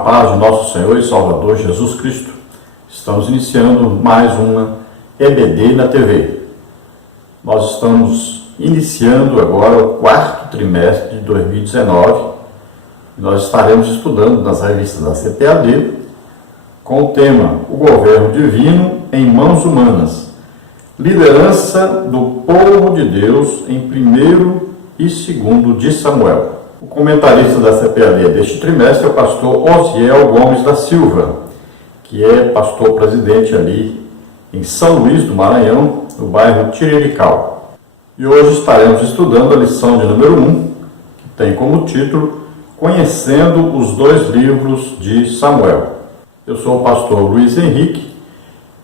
paz de nosso Senhor e Salvador Jesus Cristo. Estamos iniciando mais uma EBD na TV. Nós estamos iniciando agora o quarto trimestre de 2019. Nós estaremos estudando nas revistas da CPAD com o tema O Governo Divino em Mãos Humanas, liderança do povo de Deus em 1º e 2º de Samuel. O comentarista da CPAD deste trimestre é o pastor Osiel Gomes da Silva, que é pastor presidente ali em São Luís do Maranhão, no bairro Tirirical. E hoje estaremos estudando a lição de número 1, que tem como título Conhecendo os dois livros de Samuel. Eu sou o pastor Luiz Henrique.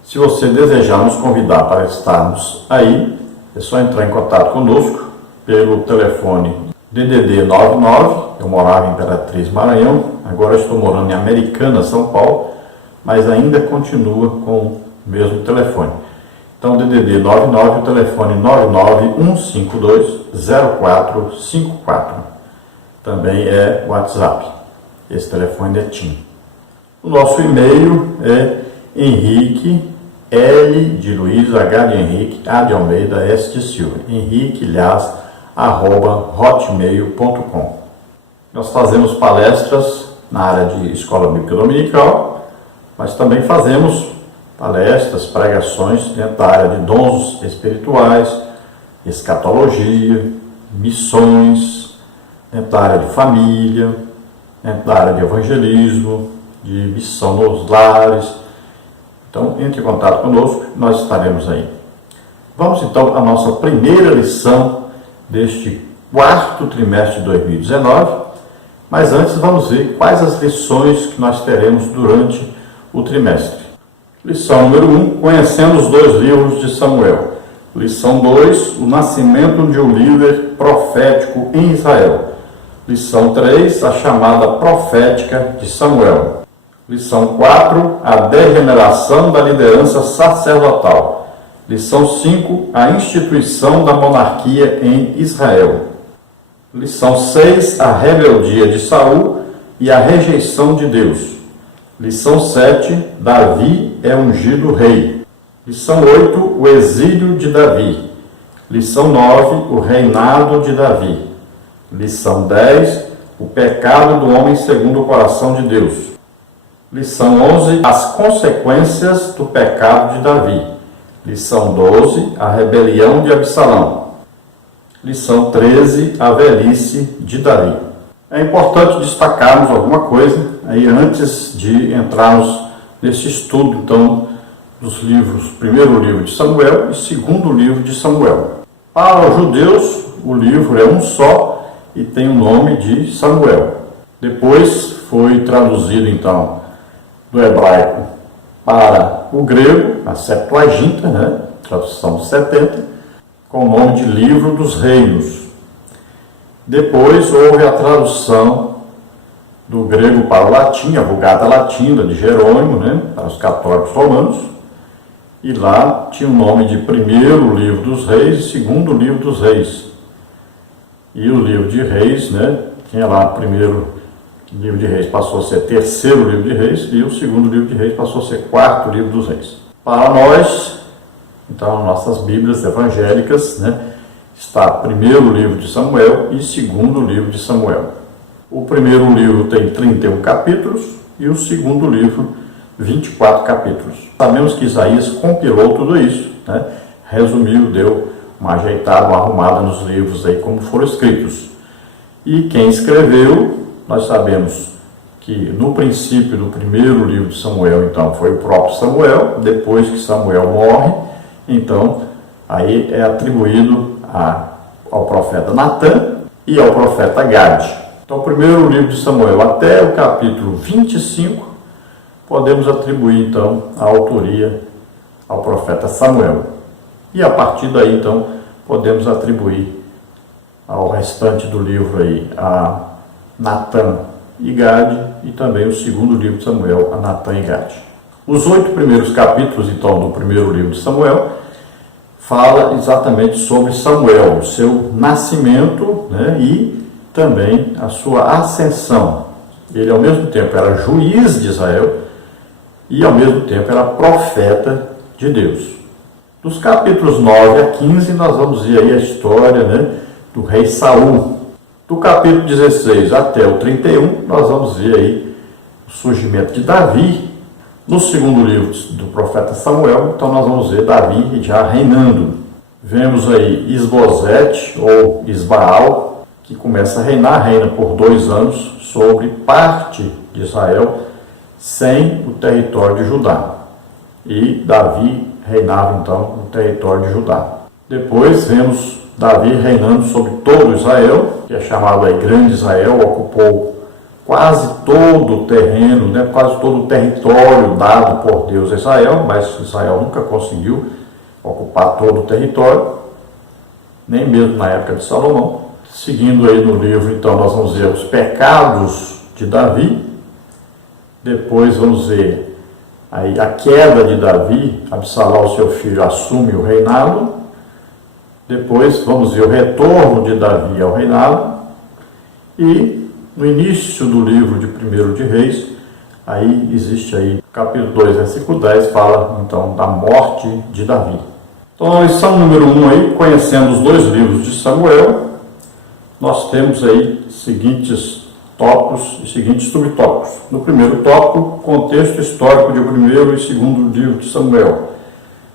Se você desejar nos convidar para estarmos aí, é só entrar em contato conosco pelo telefone DDD 99, eu morava em Imperatriz, Maranhão, agora estou morando em Americana, São Paulo, mas ainda continua com o mesmo telefone. Então, DDD 99, o telefone 991520454. Também é WhatsApp. Esse telefone é TIM. O nosso e-mail é Henrique, L de Luiz, H de Henrique, A de Almeida, S de Silva. henriquelhas@hotmail.com. Nós fazemos palestras na área de Escola Bíblica Dominical, mas também fazemos palestras, pregações dentro da área de dons espirituais, escatologia, missões, dentro da área de família, dentro da área de evangelismo, de missão nos lares. Então, entre em contato conosco, nós estaremos aí. Vamos então à nossa primeira lição deste quarto trimestre de 2019, mas antes vamos ver quais as lições que nós teremos durante o trimestre. Lição número 1, conhecendo os dois livros de Samuel. Lição 2, o nascimento de um líder profético em Israel. Lição 3, a chamada profética de Samuel. Lição 4, a degeneração da liderança sacerdotal. Lição 5, a instituição da monarquia em Israel. Lição 6, a rebeldia de Saul e a rejeição de Deus. Lição 7, Davi é ungido rei. Lição 8, o exílio de Davi. Lição 9, o reinado de Davi. Lição 10, o pecado do homem segundo o coração de Deus. Lição 11, as consequências do pecado de Davi. Lição 12, a rebelião de Absalão. Lição 13, a velhice de Davi. É importante destacarmos alguma coisa aí antes de entrarmos nesse estudo, então, dos livros, primeiro livro de Samuel e segundo livro de Samuel. Para os judeus, o livro é um só e tem o nome de Samuel. Depois foi traduzido, então, do hebraico para o grego, a Septuaginta, tradução dos 70, com o nome de Livro dos Reinos. Depois houve a tradução do grego para o latim, a Vulgata Latina de Jerônimo, para os católicos romanos, e lá tinha o nome de primeiro Livro dos Reis e segundo Livro dos Reis. E o Livro de Reis, tinha lá primeiro Livro de Reis passou a ser terceiro Livro de Reis e o segundo Livro de Reis passou a ser quarto Livro dos Reis. Para nós, então, nossas Bíblias evangélicas, está primeiro livro de Samuel e segundo livro de Samuel. O primeiro livro tem 31 capítulos e o segundo livro 24 capítulos. Sabemos que Isaías compilou tudo isso, resumiu, deu uma ajeitada, uma arrumada nos livros aí como foram escritos. E quem escreveu, nós sabemos que no princípio do primeiro livro de Samuel, então, foi o próprio Samuel. Depois que Samuel morre, então, aí é atribuído ao profeta Natã e ao profeta Gade. Então, o primeiro livro de Samuel até o capítulo 25, podemos atribuir, então, a autoria ao profeta Samuel. E a partir daí, então, podemos atribuir ao restante do livro aí a Natã e Gade, e também o segundo livro de Samuel, a Natã e Gade. Os 8 primeiros capítulos, então, do primeiro livro de Samuel, fala exatamente sobre Samuel, o seu nascimento, e também a sua ascensão. Ele ao mesmo tempo era juiz de Israel e ao mesmo tempo era profeta de Deus. Dos capítulos 9 a 15 nós vamos ver aí a história, né, do rei Saul. Do capítulo 16 até o 31 nós vamos ver aí o surgimento de Davi. No segundo livro do profeta Samuel, então nós vamos ver Davi já reinando. Vemos aí Isbosete ou Isbaal, que começa a reinar, reina por 2 anos sobre parte de Israel, sem o território de Judá. E Davi reinava então no território de Judá. Depois vemos Davi reinando sobre todo Israel, que é chamado aí Grande Israel, ocupou quase todo o terreno, né, quase todo o território dado por Deus a Israel, mas Israel nunca conseguiu ocupar todo o território, nem mesmo na época de Salomão. Seguindo aí no livro, então, nós vamos ver os pecados de Davi. Depois vamos ver aí a queda de Davi, Absalão, seu filho, assume o reinado. Depois vamos ver o retorno de Davi ao reinado. E no início do livro de 1 de Reis, aí existe aí, capítulo 2, versículo 10, fala então da morte de Davi. Então, a lição número 1 aí, conhecendo os 2 livros de Samuel, nós temos aí seguintes tópicos e seguintes subtópicos. No primeiro tópico, contexto histórico de 1º e 2º livro de Samuel.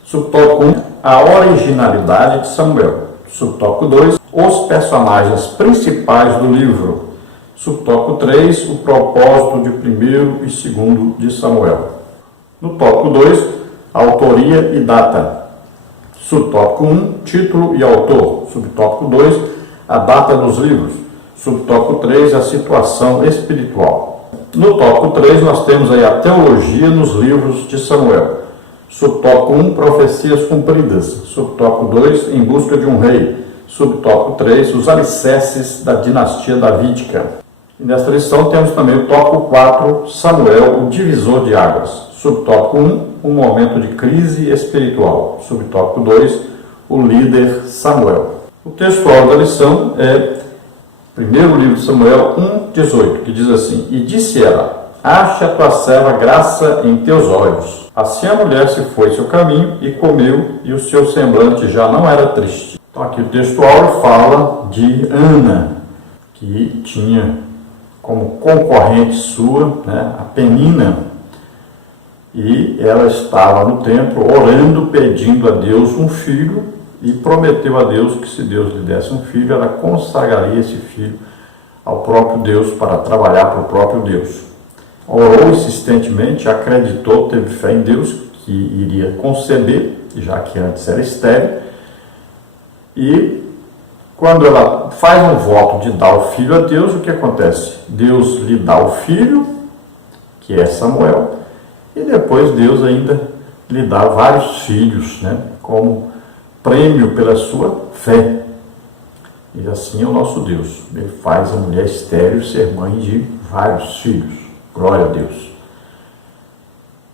Subtópico 1, a originalidade de Samuel. Subtópico 2, os personagens principais do livro. Subtópico 3, o propósito de 1º e 2º de Samuel. No tópico 2, autoria e data. Subtópico 1, título e autor. Subtópico 2, a data dos livros. Subtópico 3, a situação espiritual. No tópico 3, nós temos aí a teologia nos livros de Samuel. Subtópico 1, profecias cumpridas. Subtópico 2, em busca de um rei. Subtópico 3, os alicerces da dinastia davídica. E nesta lição temos também o tópico 4, Samuel, o divisor de águas. Subtópico 1, um momento de crise espiritual. Subtópico 2, o líder Samuel. O textual da lição é primeiro livro de Samuel 1,18, que diz assim: E disse ela, ache a tua serva graça em teus olhos. Assim a mulher se foi seu caminho e comeu, e o seu semblante já não era triste. Então aqui o textual fala de Ana, que tinha como concorrente sua, né, a Penina, e ela estava no templo orando, pedindo a Deus um filho, e prometeu a Deus que se Deus lhe desse um filho, ela consagraria esse filho ao próprio Deus para trabalhar para o próprio Deus. Orou insistentemente, acreditou, teve fé em Deus que iria conceber, já que antes era estéril, e quando ela faz um voto de dar o filho a Deus, o que acontece? Deus lhe dá o filho, que é Samuel, e depois Deus ainda lhe dá vários filhos, né, como prêmio pela sua fé. E assim é o nosso Deus. Ele faz a mulher estéril ser mãe de vários filhos. Glória a Deus.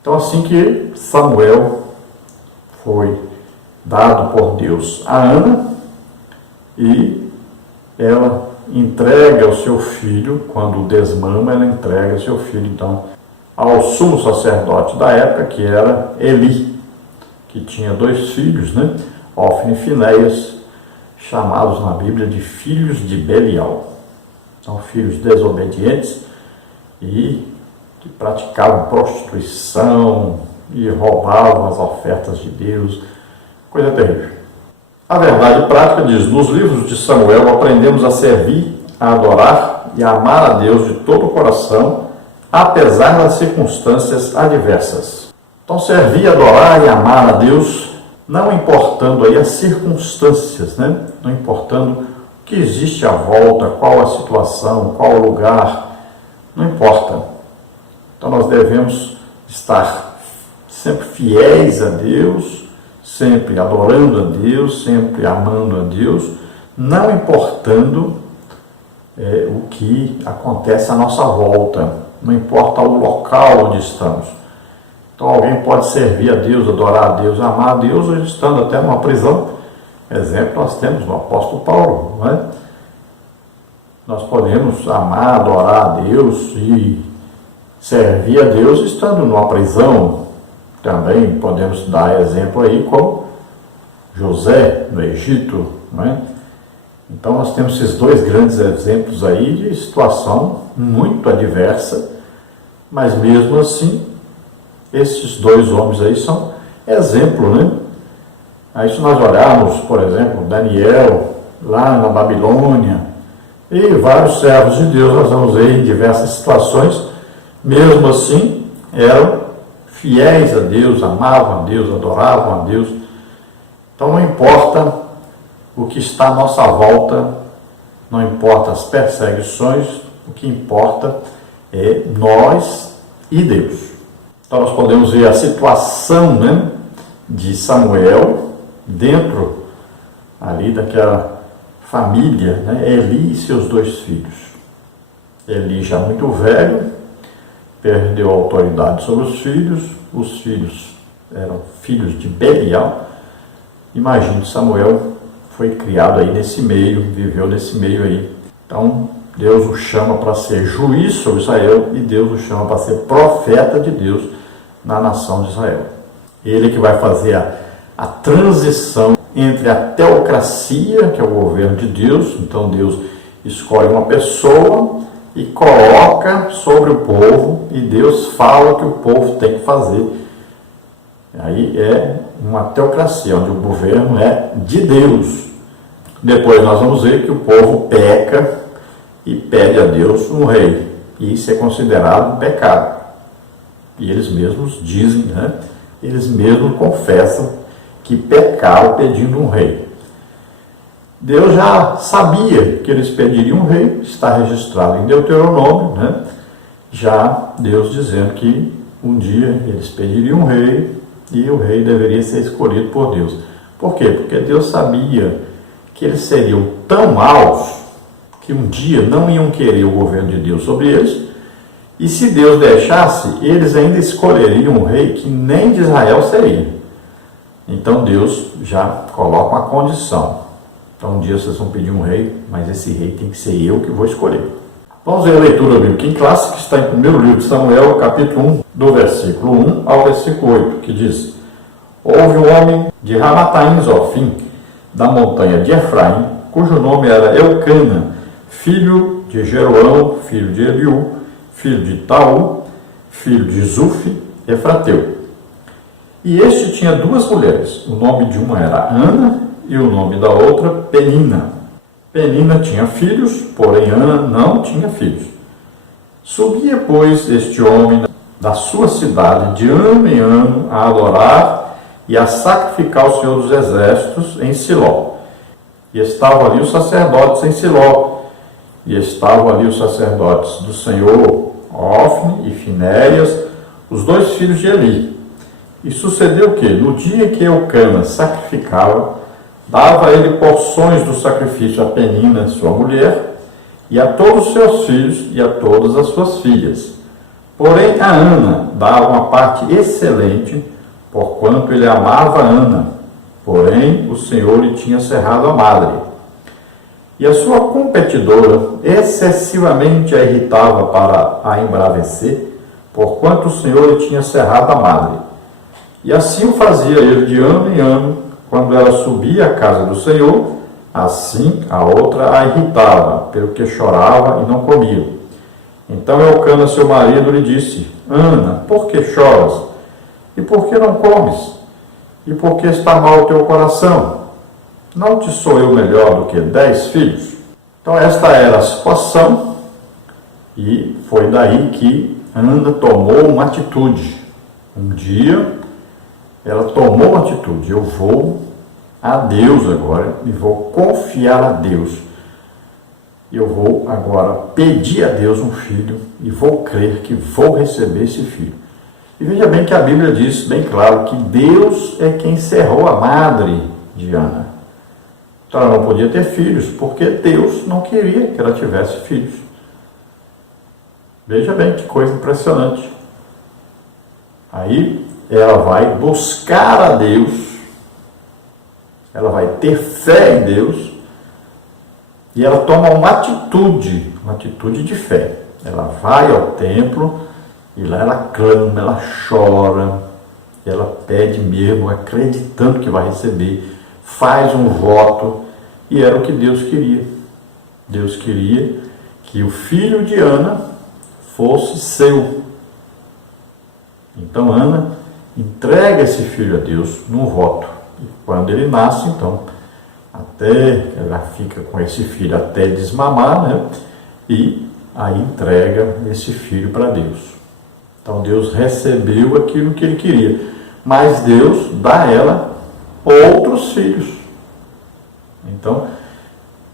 Então, assim que Samuel foi dado por Deus a Ana, e ela entrega o seu filho, quando desmama, ela entrega o seu filho, então, ao sumo sacerdote da época, que era Eli, que tinha 2 filhos, né? Ofni e Finéias, chamados na Bíblia de filhos de Belial. São filhos desobedientes e que praticavam prostituição e roubavam as ofertas de Deus. Coisa terrível. A verdade prática diz: nos livros de Samuel aprendemos a servir, a adorar e a amar a Deus de todo o coração, apesar das circunstâncias adversas. Então, servir, adorar e amar a Deus, não importando aí as circunstâncias, né? Não importando o que existe à volta, qual a situação, qual o lugar, não importa. Então nós devemos estar sempre fiéis a Deus, sempre adorando a Deus, sempre amando a Deus, não importando o que acontece à nossa volta, não importa o local onde estamos. Então alguém pode servir a Deus, adorar a Deus, amar a Deus, estando até numa prisão. Exemplo nós temos no apóstolo Paulo, não é? Nós podemos amar, adorar a Deus e servir a Deus estando numa prisão. Também podemos dar exemplo aí como José no Egito, não é? Então nós temos esses dois grandes exemplos aí de situação muito adversa, mas mesmo assim, esses dois homens aí são exemplo, né? Aí se nós olharmos, por exemplo, Daniel, lá na Babilônia, e vários servos de Deus, nós vamos ver em diversas situações, mesmo assim, eram fiéis a Deus, amavam a Deus, adoravam a Deus. Então não importa o que está à nossa volta, não importa as perseguições, o que importa é nós e Deus. Então nós podemos ver a situação, né, de Samuel dentro ali daquela família, né, Eli e seus dois filhos. Eli já muito velho, perdeu a autoridade sobre os filhos eram filhos de Belial. Imagine, Samuel foi criado aí nesse meio, viveu nesse meio aí. Então, Deus o chama para ser juiz sobre Israel e Deus o chama para ser profeta de Deus na nação de Israel. Ele que vai fazer a transição entre a teocracia, que é o governo de Deus. Então, Deus escolhe uma pessoa e coloca sobre o povo, e Deus fala o que o povo tem que fazer. Aí é uma teocracia, onde o governo é de Deus. Depois nós vamos ver que o povo peca e pede a Deus um rei. E isso é considerado pecado. E eles mesmos dizem, né? Eles mesmos confessam que pecaram pedindo um rei. Deus já sabia que eles pediriam um rei, está registrado em Deuteronômio, né? Já Deus dizendo que um dia eles pediriam um rei e o rei deveria ser escolhido por Deus. Por quê? Porque Deus sabia que eles seriam tão maus que um dia não iam querer o governo de Deus sobre eles, e se Deus deixasse, eles ainda escolheriam um rei que nem de Israel seria. Então Deus já coloca uma condição. Então um dia vocês vão pedir um rei, mas esse rei tem que ser eu que vou escolher. Vamos ver a leitura bíblica em classe, que está em 1º livro de Samuel, capítulo 1, do versículo 1 ao versículo 8, que diz: Houve um homem de Ramataim Zofim, da montanha de Efraim, cujo nome era Eucana, filho de Jeroão, filho de Eliú, filho de Taú, filho de Zufi, Efrateu. E este tinha duas mulheres, o nome de uma era Ana e o nome da outra Penina. Penina tinha filhos, porém Ana não tinha filhos. Subia, pois, este homem da sua cidade de ano em ano a adorar e a sacrificar ao Senhor dos Exércitos em Siló. E estavam ali os sacerdotes em Siló, e estavam ali os sacerdotes do Senhor, Ofne e Finéias, os dois filhos de Eli. E sucedeu que, no dia que Eucana sacrificava, dava ele porções do sacrifício a Penina, sua mulher, e a todos os seus filhos e a todas as suas filhas. Porém, a Ana dava uma parte excelente, porquanto ele amava Ana. Porém, o Senhor lhe tinha cerrado a madre. E a sua competidora excessivamente a irritava para a embravecer, porquanto o Senhor lhe tinha cerrado a madre. E assim o fazia ele de ano em ano, quando ela subia à casa do Senhor, assim a outra a irritava, pelo que chorava e não comia. Então Eucana, seu marido, lhe disse: Ana, por que choras? E por que não comes? E por que está mal o teu coração? Não te sou eu melhor do que 10 filhos? Então esta era a situação, e foi daí que Ana tomou uma atitude. Um dia ela tomou uma atitude: eu vou a Deus agora e vou confiar a Deus. Eu vou agora pedir a Deus um filho e vou crer que vou receber esse filho. E veja bem que a Bíblia diz bem claro que Deus é quem cerrou a madre de Ana. Então ela não podia ter filhos, porque Deus não queria que ela tivesse filhos. Veja bem que coisa impressionante. Aí ela vai buscar a Deus, ela vai ter fé em Deus, E ela toma uma atitude de fé. Ela vai ao templo e lá ela clama, ela chora, ela pede mesmo, acreditando que vai receber, faz um voto, e era o que Deus queria. Deus queria que o filho de Ana fosse seu. Então Ana entrega esse filho a Deus num voto. E quando ele nasce, então, até ela fica com esse filho até desmamar, né? E aí entrega esse filho para Deus. Então Deus recebeu aquilo que ele queria, mas Deus dá a ela outros filhos. Então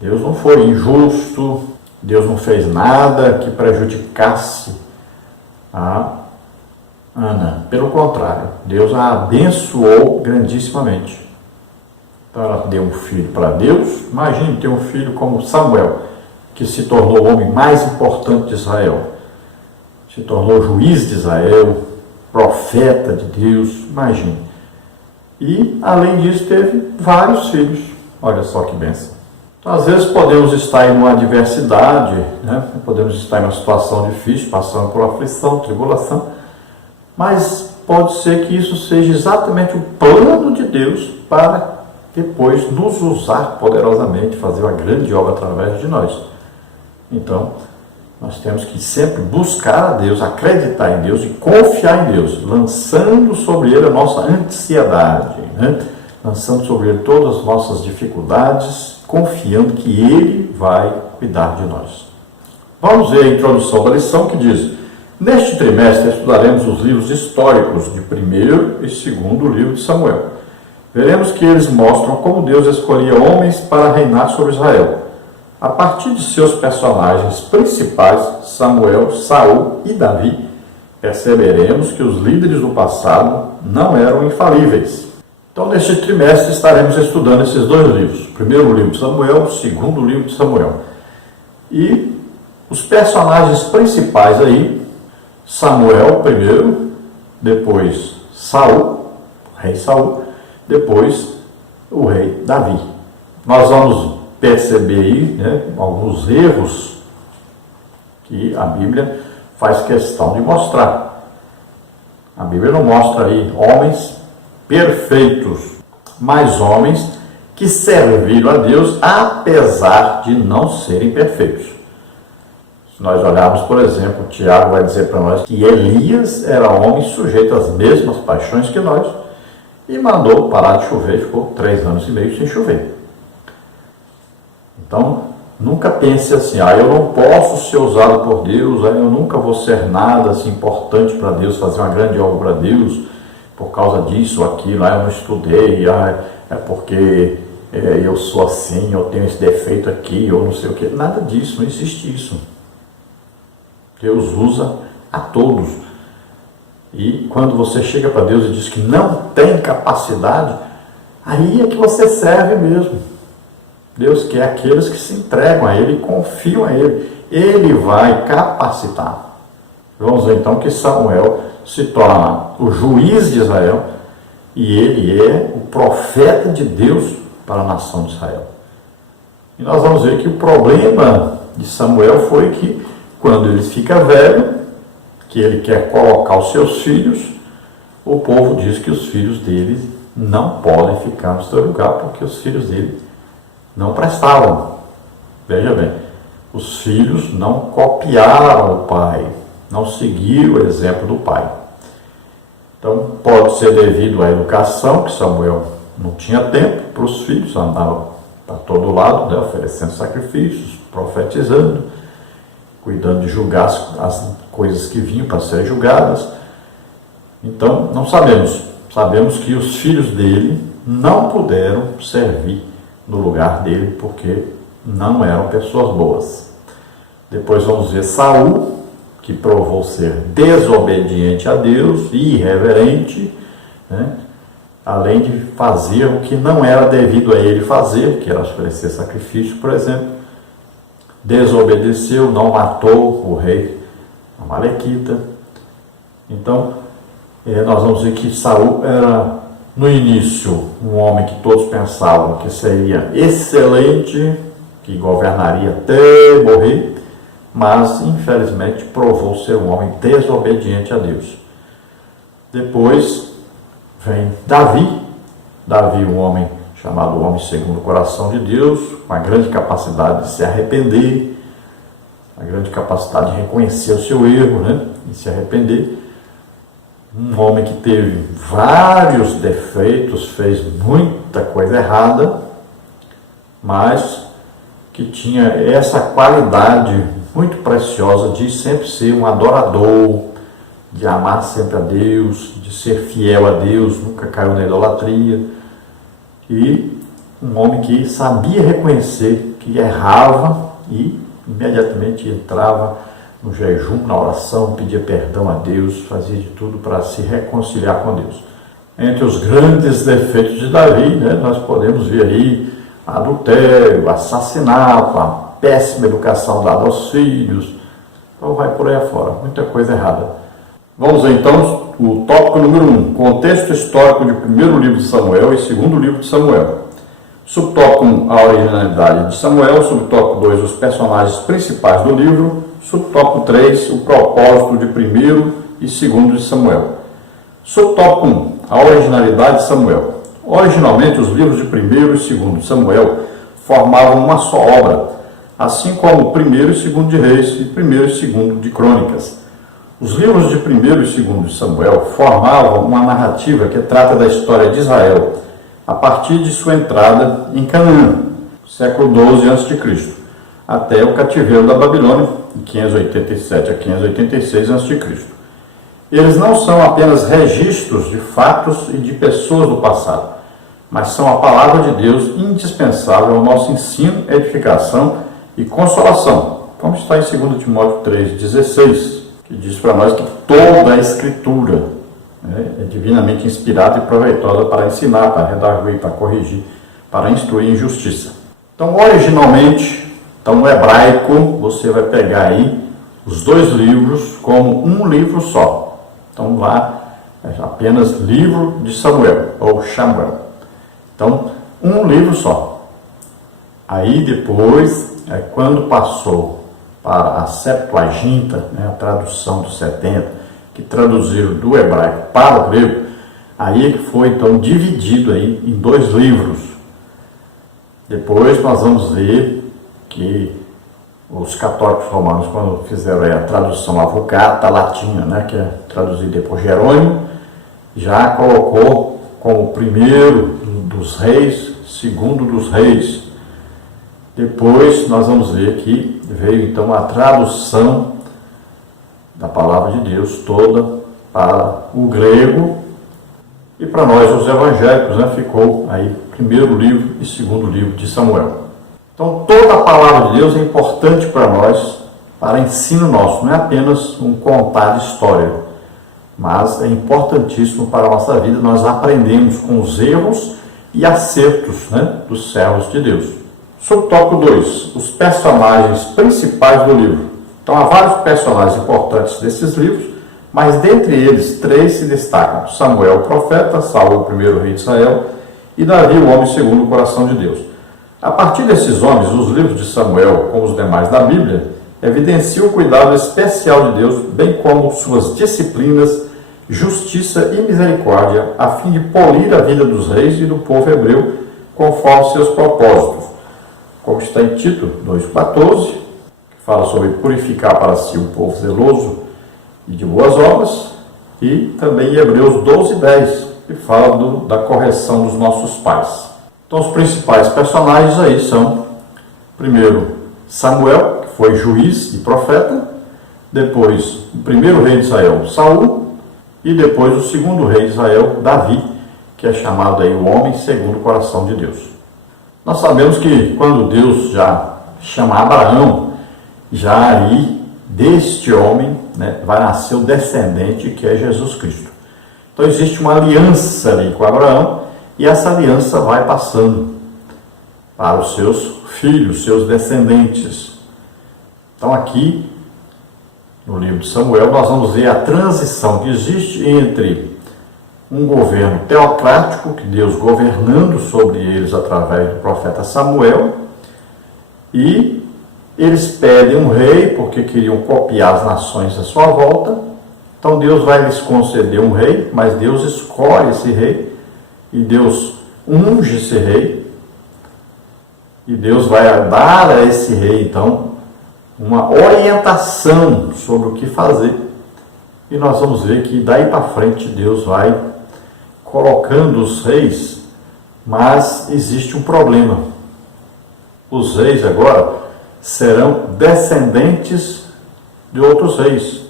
Deus não foi injusto, Deus não fez nada que prejudicasse a Ana. Pelo contrário, Deus a abençoou grandissimamente. Então ela deu um filho para Deus. Imagine ter um filho como Samuel, que se tornou o homem mais importante de Israel. Se tornou juiz de Israel, profeta de Deus, imagine. E, além disso, teve vários filhos. Olha só que bênção. Então, às vezes podemos estar em uma adversidade, né? Podemos estar em uma situação difícil, passando por aflição, tribulação, mas pode ser que isso seja exatamente o plano de Deus para depois nos usar poderosamente, fazer uma grande obra através de nós. Então, nós temos que sempre buscar a Deus, acreditar em Deus e confiar em Deus, lançando sobre Ele a nossa ansiedade, né? Lançando sobre Ele todas as nossas dificuldades, confiando que Ele vai cuidar de nós. Vamos ver a introdução da lição que diz: neste trimestre estudaremos os livros históricos de 1º e 2º livro de Samuel. Veremos que eles mostram como Deus escolhia homens para reinar sobre Israel. A partir de seus personagens principais, Samuel, Saul e Davi, perceberemos que os líderes do passado não eram infalíveis. Então, neste trimestre, estaremos estudando esses dois livros. O primeiro livro de Samuel, o segundo livro de Samuel. E os personagens principais aí, Samuel primeiro, depois Saul, o rei Saul, depois o rei Davi. Nós vamos perceber aí, né, alguns erros que a Bíblia faz questão de mostrar. A Bíblia não mostra aí homens perfeitos, mas homens que serviram a Deus apesar de não serem perfeitos. Se nós olharmos, por exemplo, Tiago vai dizer para nós que Elias era homem sujeito às mesmas paixões que nós e mandou parar de chover, ficou 3 anos e meio sem chover. Então, nunca pense assim, eu não posso ser usado por Deus, eu nunca vou ser nada assim, importante para Deus, fazer uma grande obra para Deus, por causa disso ou aquilo, eu não estudei, é porque eu sou assim, eu tenho esse defeito aqui, ou não sei o que. Nada disso, não existe isso. Deus usa a todos. E quando você chega para Deus e diz que não tem capacidade, aí é que você serve mesmo. Deus quer aqueles que se entregam a Ele e confiam a Ele. Ele vai capacitar. Vamos ver então que Samuel se torna o juiz de Israel e ele é o profeta de Deus para a nação de Israel. E nós vamos ver que o problema de Samuel foi que quando ele fica velho, que ele quer colocar os seus filhos, o povo diz que os filhos dele não podem ficar no seu lugar porque os filhos dele não prestavam. Veja bem, os filhos não copiaram o pai, não seguiram o exemplo do pai. Então, pode ser devido à educação, que Samuel não tinha tempo para os filhos, andava para todo lado, né, oferecendo sacrifícios, profetizando, cuidando de julgar as coisas que vinham para serem julgadas. Então, não sabemos. Sabemos que os filhos dele não puderam servir no lugar dele, porque não eram pessoas boas. Depois vamos ver Saul, que provou ser desobediente a Deus e irreverente, né? Além de fazer o que não era devido a ele fazer, que era oferecer sacrifício, por exemplo. Desobedeceu, não matou o rei Amalequita. Então, nós vamos ver que Saul era, no início, um homem que todos pensavam que seria excelente, que governaria até morrer, mas infelizmente provou ser um homem desobediente a Deus. Depois vem Davi, um homem chamado homem segundo o coração de Deus, com a grande capacidade de se arrepender, a grande capacidade de reconhecer o seu erro, né, e se arrepender. Um homem que teve vários defeitos, fez muita coisa errada, mas que tinha essa qualidade muito preciosa de sempre ser um adorador, de amar sempre a Deus, de ser fiel a Deus, nunca caiu na idolatria. E um homem que sabia reconhecer que errava e imediatamente entrava no jejum, na oração, pedia perdão a Deus, fazia de tudo para se reconciliar com Deus. Entre os grandes defeitos de Davi, né, nós podemos ver aí adultério, assassinato, a péssima educação dada aos filhos, então vai por aí afora, muita coisa errada. Vamos então o tópico número 1, contexto histórico de primeiro livro de Samuel e segundo livro de Samuel. Subtópico 1, a originalidade de Samuel. Subtópico 2, os personagens principais do livro. Subtópico 3, o propósito de primeiro e segundo de Samuel. Subtópico 1, a originalidade de Samuel. Originalmente, os livros de primeiro e segundo de Samuel formavam uma só obra, assim como o primeiro e segundo de Reis e primeiro e segundo de Crônicas. Os livros de primeiro e segundo de Samuel formavam uma narrativa que trata da história de Israel a partir de sua entrada em Canaã, século XII a.C., até o cativeiro da Babilônia, de 587 a 586 a.C. Eles não são apenas registros de fatos e de pessoas do passado, mas são a palavra de Deus indispensável ao nosso ensino, edificação e consolação, como está em 2 Timóteo 3,16, que diz para nós que toda a Escritura, né, é divinamente inspirada e proveitosa para ensinar, para redarguir, para corrigir, para instruir em justiça. Então, originalmente, no hebraico, você vai pegar aí os dois livros como um livro só. Então, lá é apenas livro de Samuel, ou Samuel. Então, um livro só. Aí, depois, quando passou para a Septuaginta, né, a tradução dos 70, que traduziram do hebraico para o grego, aí que foi então dividido aí em dois livros. Depois nós vamos ver que os católicos romanos, quando fizeram a tradução à Vulgata latina, né, que é traduzida por Jerônimo, já colocou como primeiro dos reis, segundo dos reis. Depois nós vamos ver que veio então a tradução da palavra de Deus toda para o grego, e para nós os evangélicos, né, ficou aí primeiro livro e segundo livro de Samuel. Então toda a palavra de Deus é importante para nós, para ensino nosso, não é apenas um contar de história, mas é importantíssimo para a nossa vida. Nós aprendemos com os erros e acertos, né, dos servos de Deus. Subtópico 2, os personagens principais do livro. Então, há vários personagens importantes desses livros, mas dentre eles, 3 se destacam: Samuel, o profeta; Saul, o primeiro rei de Israel; e Davi, o homem segundo o coração de Deus. A partir desses homens, os livros de Samuel, como os demais da Bíblia, evidenciam o cuidado especial de Deus, bem como suas disciplinas, justiça e misericórdia, a fim de polir a vida dos reis e do povo hebreu, conforme seus propósitos. Como está em Tito 2,14, que fala sobre purificar para si um povo zeloso e de boas obras, e também em Hebreus 12,10, que fala da correção dos nossos pais. Então, os principais personagens aí são, primeiro, Samuel, que foi juiz e profeta; depois, o primeiro rei de Israel, Saul; e depois, o segundo rei de Israel, Davi, que é chamado aí o homem segundo o coração de Deus. Nós sabemos que quando Deus já chama Abraão, já aí deste homem, né, vai nascer o descendente, que é Jesus Cristo. Então existe uma aliança ali com Abraão, e essa aliança vai passando para os seus filhos, seus descendentes. Então aqui, no livro de Samuel, nós vamos ver a transição que existe entre um governo teocrático, que Deus governando sobre eles através do profeta Samuel, E eles pedem um rei porque queriam copiar as nações à sua volta. Então Deus vai lhes conceder um rei, mas Deus escolhe esse rei e Deus unge esse rei. E Deus vai dar a esse rei, então, uma orientação sobre o que fazer. E nós vamos ver que daí para frente Deus vai colocando os reis, mas existe um problema. Os reis agora serão descendentes de outros reis.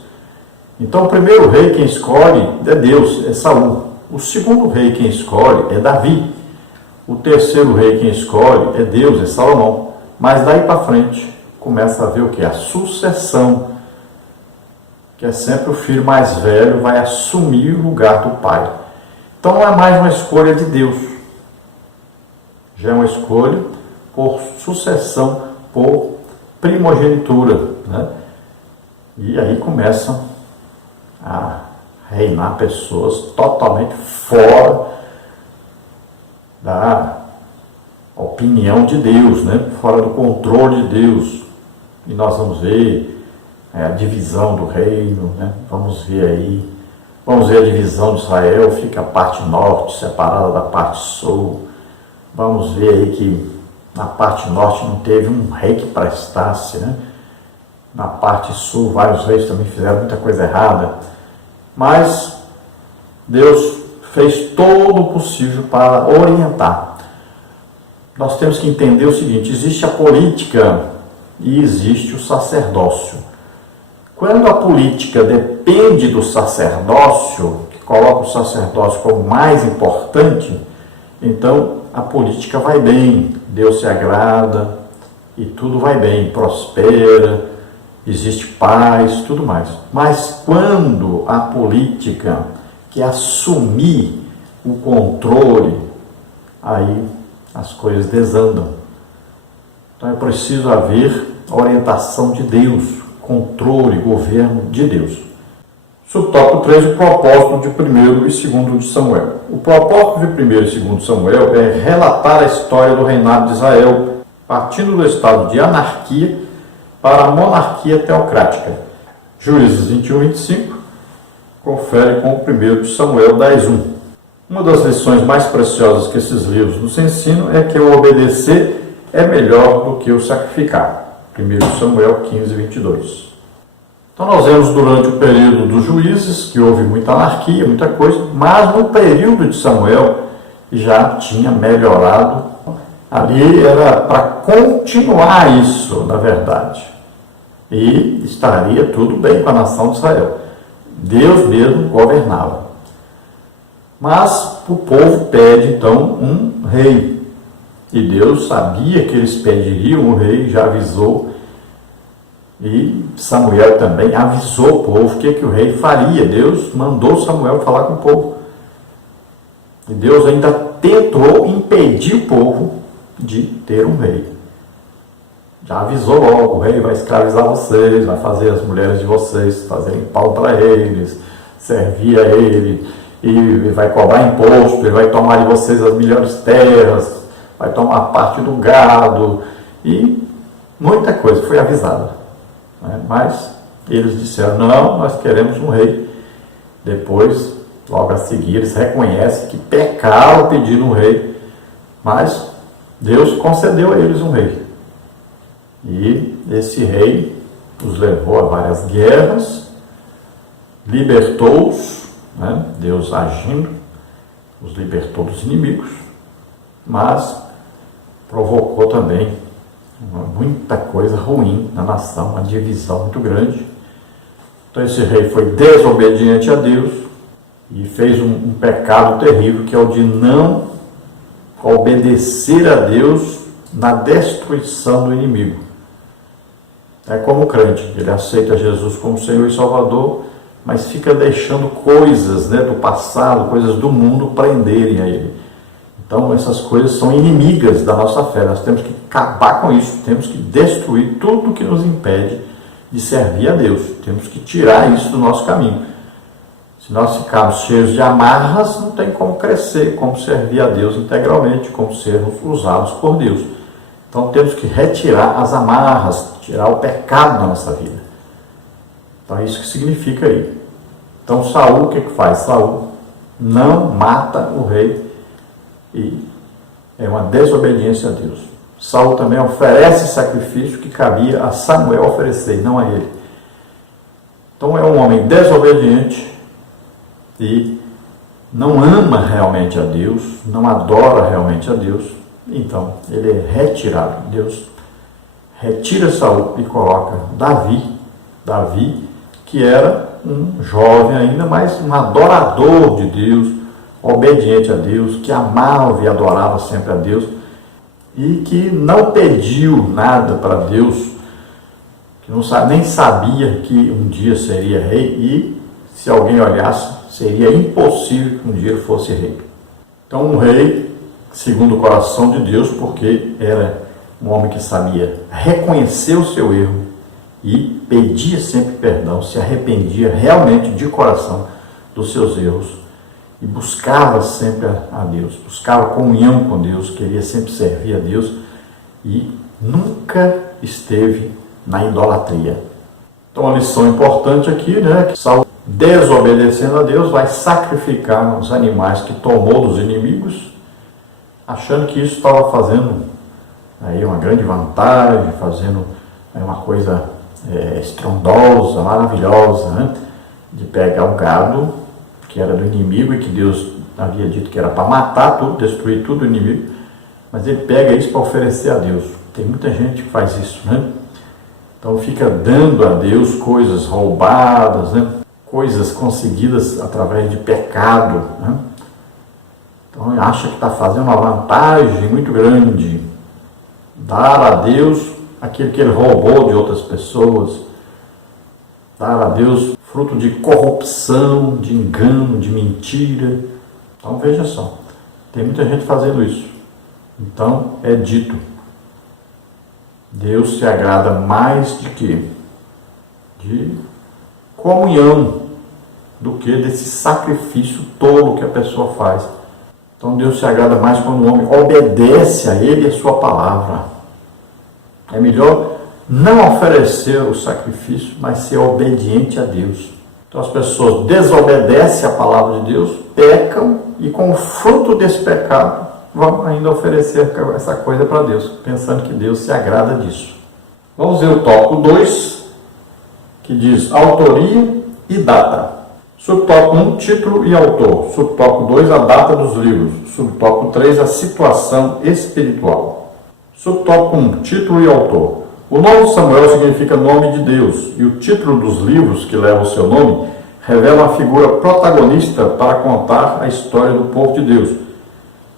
Então o primeiro rei quem escolhe é Deus, é Saul. O segundo rei quem escolhe é Davi. O terceiro rei quem escolhe é Deus, é Salomão. Mas daí para frente começa a ver o que? A sucessão, que é sempre o filho mais velho vai assumir o lugar do pai. Então não é mais uma escolha de Deus, já é uma escolha por sucessão, por primogenitura, né? E aí começam a reinar pessoas totalmente fora da opinião de Deus, né? Fora do controle de Deus. E nós vamos ver a divisão do reino, né? Vamos ver a divisão de Israel, fica a parte norte separada da parte sul. Vamos ver aí que na parte norte não teve um rei que prestasse, né? Na parte sul, vários reis também fizeram muita coisa errada. Mas Deus fez todo o possível para orientar. Nós temos que entender o seguinte: existe a política e existe o sacerdócio. Quando a política depende do sacerdócio, que coloca o sacerdócio como mais importante, então a política vai bem, Deus se agrada e tudo vai bem, prospera, existe paz, tudo mais. Mas quando a política quer assumir o controle, aí as coisas desandam. Então é preciso haver a orientação de Deus, controle, governo de Deus. Subtópico 3, o propósito de 1º e 2º de Samuel. O propósito de 1º e 2º de Samuel é relatar a história do reinado de Israel, partindo do estado de anarquia para a monarquia teocrática. Juízes 21 e 25 confere com o 1º de Samuel 10:1. Uma das lições mais preciosas que esses livros nos ensinam é que o obedecer é melhor do que o sacrificar. 1º de Samuel 15:22. Então nós vemos durante o período dos juízes que houve muita anarquia, muita coisa, mas no período de Samuel já tinha melhorado. Ali era para continuar isso, na verdade. E estaria tudo bem com a nação de Israel. Deus mesmo governava. Mas o povo pede então um rei. E Deus sabia que eles pediriam um rei, já avisou. E Samuel também avisou o povo o que o rei faria. Deus mandou Samuel falar com o povo. E Deus ainda tentou impedir o povo de ter um rei. Já avisou logo: o rei vai escravizar vocês, vai fazer as mulheres de vocês fazerem pau para eles, servir a ele, e vai cobrar imposto, ele vai tomar de vocês as melhores terras, vai tomar parte do gado, e muita coisa foi avisada. Mas eles disseram: não, nós queremos um rei. Depois, logo a seguir, eles reconhecem que pecaram pedindo um rei, mas Deus concedeu a eles um rei. E esse rei os levou a várias guerras, libertou-os, né? Deus agindo, os libertou dos inimigos, mas provocou também muita coisa ruim na nação, uma divisão muito grande. Então esse rei foi desobediente a Deus e fez um pecado terrível, que é o de não obedecer a Deus na destruição do inimigo. É como o crente, ele aceita Jesus como Senhor e Salvador, mas fica deixando coisas, né, do passado, coisas do mundo prenderem a ele. Então essas coisas são inimigas da nossa fé. Nós temos que acabar com isso, temos que destruir tudo que nos impede de servir a Deus. Temos que tirar isso do nosso caminho. Se nós ficarmos cheios de amarras, não tem como crescer, como servir a Deus integralmente, como sermos usados por Deus. Então temos que retirar as amarras, tirar o pecado da nossa vida. Então é isso que significa aí. Então Saul, o que faz? Saul não mata o rei e é uma desobediência a Deus. Saul também oferece sacrifício que cabia a Samuel oferecer, não a ele. Então é um homem desobediente e não ama realmente a Deus, não adora realmente a Deus. Então ele é retirado. Deus retira Saul e coloca Davi, que era um jovem ainda, mas um adorador de Deus, obediente a Deus, que amava e adorava sempre a Deus e que não pediu nada para Deus, que nem sabia que um dia seria rei e, se alguém olhasse, seria impossível que um dia ele fosse rei. Então, um rei segundo o coração de Deus, porque era um homem que sabia reconhecer o seu erro e pedia sempre perdão, se arrependia realmente de coração dos seus erros e buscava sempre a Deus, buscava comunhão com Deus, queria sempre servir a Deus e nunca esteve na idolatria. Então, a lição importante aqui, que Saul, desobedecendo a Deus, vai sacrificar os animais que tomou dos inimigos, achando que isso estava fazendo aí uma grande vantagem, fazendo uma coisa estrondosa, maravilhosa, de pegar um gado que era do inimigo e que Deus havia dito que era para matar tudo, destruir tudo o inimigo, mas ele pega isso para oferecer a Deus. Tem muita gente que faz isso, Então fica dando a Deus coisas roubadas, coisas conseguidas através de pecado, Então acha que está fazendo uma vantagem muito grande, dar a Deus aquilo que ele roubou de outras pessoas, dar a Deus fruto de corrupção, de engano, de mentira. Então veja só, tem muita gente fazendo isso. Então é dito, Deus se agrada mais de quê? De comunhão, do que desse sacrifício tolo que a pessoa faz. Então Deus se agrada mais quando o homem obedece a Ele e a sua palavra. É melhor não oferecer o sacrifício, mas ser obediente a Deus. Então as pessoas desobedecem a palavra de Deus, pecam e com o fruto desse pecado vão ainda oferecer essa coisa para Deus, pensando que Deus se agrada disso. Vamos ver o tópico 2, que diz autoria e data. Subtópico 1, título e autor. Subtópico 2, a data dos livros. Subtópico 3, a situação espiritual. Subtópico 1, título e autor. O nome de Samuel significa nome de Deus, e o título dos livros que levam o seu nome revela uma figura protagonista para contar a história do povo de Deus.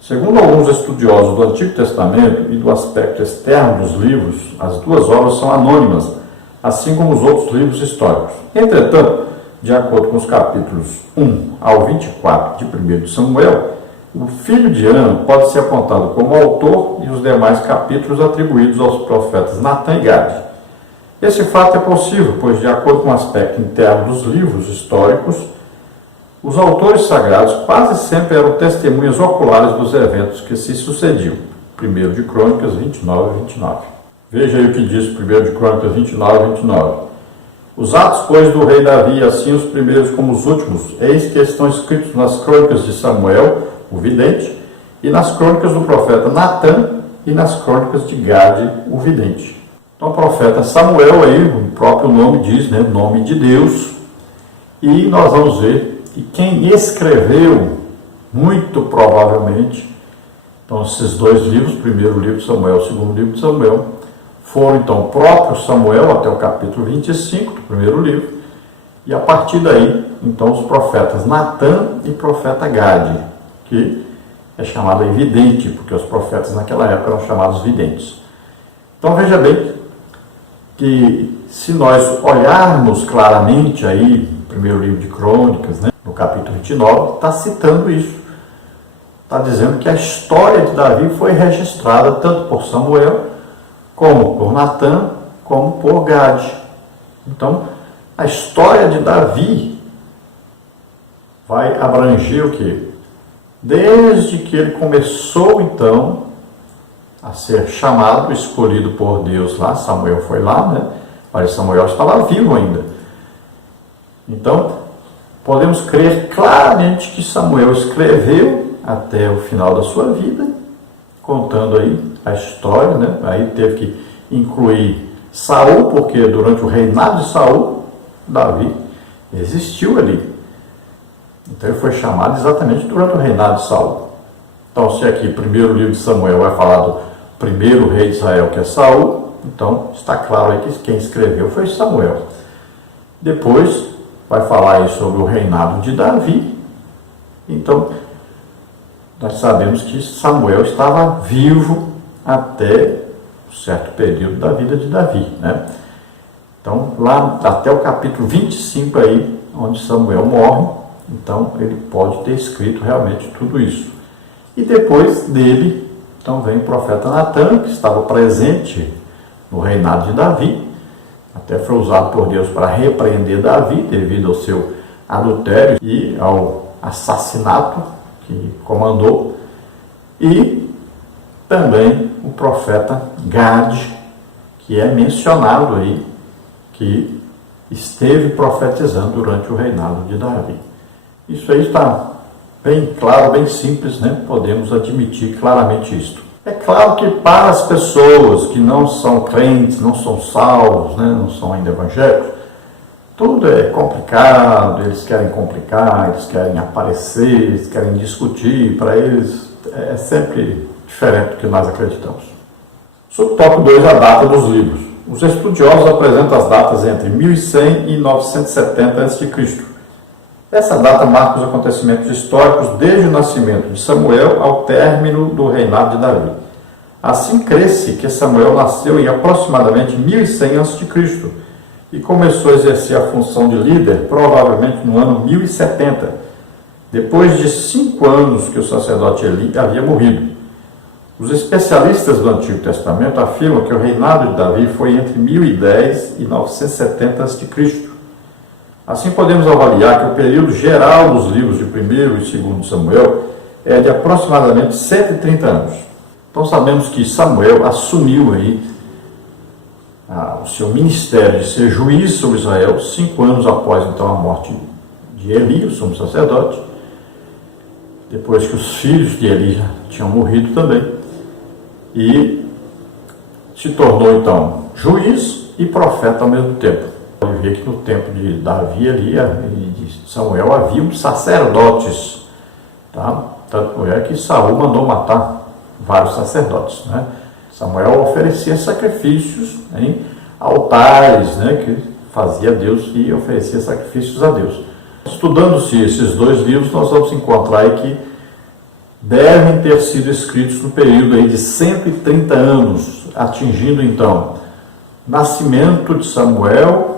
Segundo alguns estudiosos do Antigo Testamento e do aspecto externo dos livros, as duas obras são anônimas, assim como os outros livros históricos. Entretanto, de acordo com os capítulos 1 ao 24 de 1 de Samuel, o filho de Ana pode ser apontado como autor e os demais capítulos atribuídos aos profetas Natã e Gade. Esse fato é possível, pois, de acordo com o aspecto interno dos livros históricos, os autores sagrados quase sempre eram testemunhas oculares dos eventos que se sucediam. 1 de Crônicas 29 e 29. Veja aí o que diz 1 de Crônicas 29 e 29. Os atos, pois, do rei Davi, assim os primeiros como os últimos, eis que estão escritos nas crônicas de Samuel, o vidente, e nas crônicas do profeta Natã e nas crônicas de Gade, o vidente. Então o profeta Samuel aí, o próprio nome diz, nome de Deus, e nós vamos ver que quem escreveu, muito provavelmente, então esses dois livros, o primeiro livro de Samuel, o segundo livro de Samuel, foram então o próprio Samuel até o capítulo 25 do primeiro livro, e a partir daí, então, os profetas Natã e profeta Gade, que é chamado aí vidente, porque os profetas naquela época eram chamados videntes. Então veja bem que se nós olharmos claramente aí, no primeiro livro de Crônicas, no capítulo 29, está citando isso. Está dizendo que a história de Davi foi registrada tanto por Samuel, como por Natã, como por Gade. Então, a história de Davi vai abranger o quê? Desde que ele começou, então, a ser chamado, escolhido por Deus lá. Samuel foi lá, né? Mas Samuel estava vivo ainda. Então, podemos crer claramente que Samuel escreveu até o final da sua vida, contando aí a história, né? Aí teve que incluir Saul, porque durante o reinado de Saul, Davi existiu ali. Então ele foi chamado exatamente durante o reinado de Saul. Então, se aqui o primeiro livro de Samuel vai falar do primeiro rei de Israel, que é Saul, então está claro aí que quem escreveu foi Samuel. Depois vai falar aí sobre o reinado de Davi. Então, nós sabemos que Samuel estava vivo até um certo período da vida de Davi, né? Então, lá até o capítulo 25 aí, onde Samuel morre, então ele pode ter escrito realmente tudo isso. E depois dele, então vem o profeta Natan, que estava presente no reinado de Davi, até foi usado por Deus para repreender Davi devido ao seu adultério e ao assassinato que comandou. E também o profeta Gade, que é mencionado aí, que esteve profetizando durante o reinado de Davi. Isso aí está bem claro, bem simples, né? Podemos admitir claramente isto. É claro que para as pessoas que não são crentes, não são salvos, né? Não são ainda evangélicos, tudo é complicado, eles querem complicar, eles querem aparecer, eles querem discutir, para eles é sempre diferente do que nós acreditamos. Subtópico 2, a data dos livros. Os estudiosos apresentam as datas entre 1100 e 970 a.C. Essa data marca os acontecimentos históricos desde o nascimento de Samuel ao término do reinado de Davi. Assim crê-se que Samuel nasceu em aproximadamente 1100 a.C. e começou a exercer a função de líder provavelmente no ano 1070, depois de 5 anos que o sacerdote Eli havia morrido. Os especialistas do Antigo Testamento afirmam que o reinado de Davi foi entre 1010 e 970 a.C. Assim podemos avaliar que o período geral dos livros de 1º e 2º Samuel é de aproximadamente 130 anos. Então sabemos que Samuel assumiu aí o seu ministério de ser juiz sobre Israel 5 anos após então a morte de Eli, o sumo sacerdote, depois que os filhos de Eli já tinham morrido também, e se tornou então juiz e profeta ao mesmo tempo. Pode ver que no tempo de Davi e de Samuel haviam sacerdotes, tá? Tanto é que Saul mandou matar vários sacerdotes, né? Samuel oferecia sacrifícios em altares, né, que fazia Deus e oferecia sacrifícios a Deus. Estudando-se esses dois livros, nós vamos encontrar aí que devem ter sido escritos no período aí de 130 anos, atingindo então nascimento de Samuel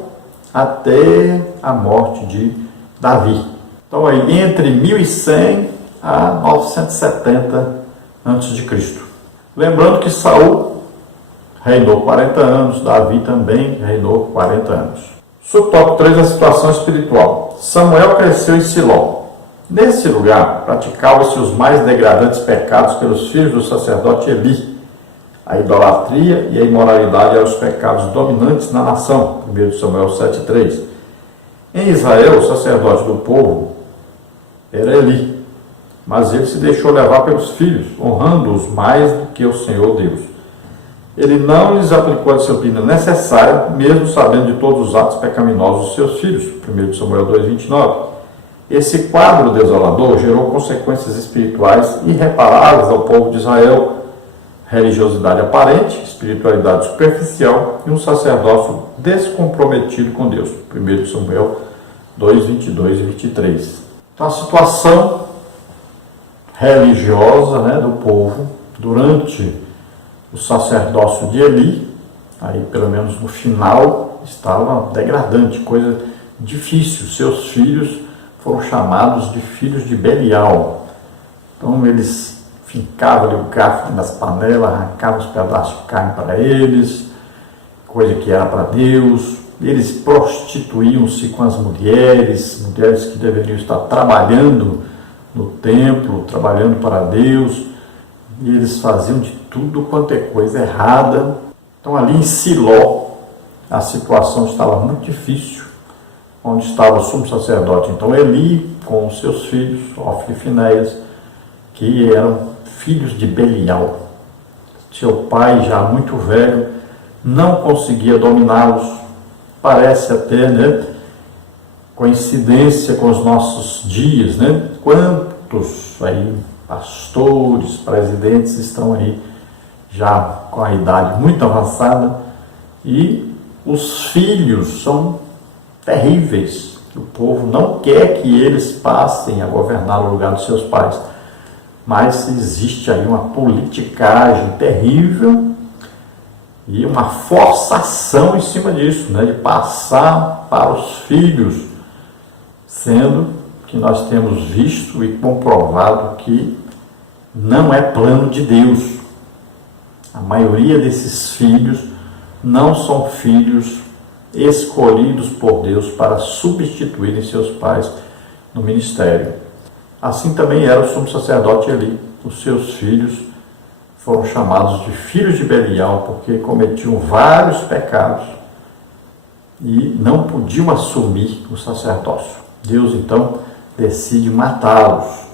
até a morte de Davi. Então aí entre 1100 a 970 a.C. Lembrando que Saul reinou 40 anos, Davi também reinou 40 anos. Subtópico 3, a situação espiritual. Samuel cresceu em Siló. Nesse lugar, praticavam-se os mais degradantes pecados pelos filhos do sacerdote Eli. A idolatria e a imoralidade eram os pecados dominantes na nação. 1 Samuel 7,3. Em Israel, o sacerdote do povo era Eli, mas ele se deixou levar pelos filhos, honrando-os mais do que o Senhor Deus. Ele não lhes aplicou a disciplina necessária, mesmo sabendo de todos os atos pecaminosos dos seus filhos. 1 Samuel 2,29. Esse quadro desolador gerou consequências espirituais irreparáveis ao povo de Israel: religiosidade aparente, espiritualidade superficial e um sacerdócio descomprometido com Deus. 1 Samuel 2, 22 e 23. Então, a situação religiosa, né, do povo durante o sacerdócio de Eli, aí pelo menos no final, estava degradante, coisa difícil. Seus filhos foram chamados de filhos de Belial. Então eles fincavam ali o garfo nas panelas, arrancavam os pedaços de carne para eles, coisa que era para Deus. Eles prostituíam-se com as mulheres que deveriam estar trabalhando no templo, trabalhando para Deus, e eles faziam de tudo quanto é coisa errada. Então ali em Siló, a situação estava muito difícil, onde estava o sumo sacerdote. Então Eli, com os seus filhos, Ofni e Finéias, que eram filhos de Belial. Seu pai, já muito velho, não conseguia dominá-los. Parece até, né, coincidência com os nossos dias, né? Quantos aí pastores, presidentes estão aí já com a idade muito avançada e os filhos são terríveis. O povo não quer que eles passem a governar no lugar dos seus pais, mas existe aí uma politicagem terrível e uma forçação em cima disso, né, de passar para os filhos, sendo que nós temos visto e comprovado que não é plano de Deus. A maioria desses filhos não são filhos escolhidos por Deus para substituírem seus pais no ministério. Assim também era o sumo sacerdote Eli. Os seus filhos foram chamados de filhos de Belial porque cometiam vários pecados e não podiam assumir o sacerdócio. Deus então decide matá-los.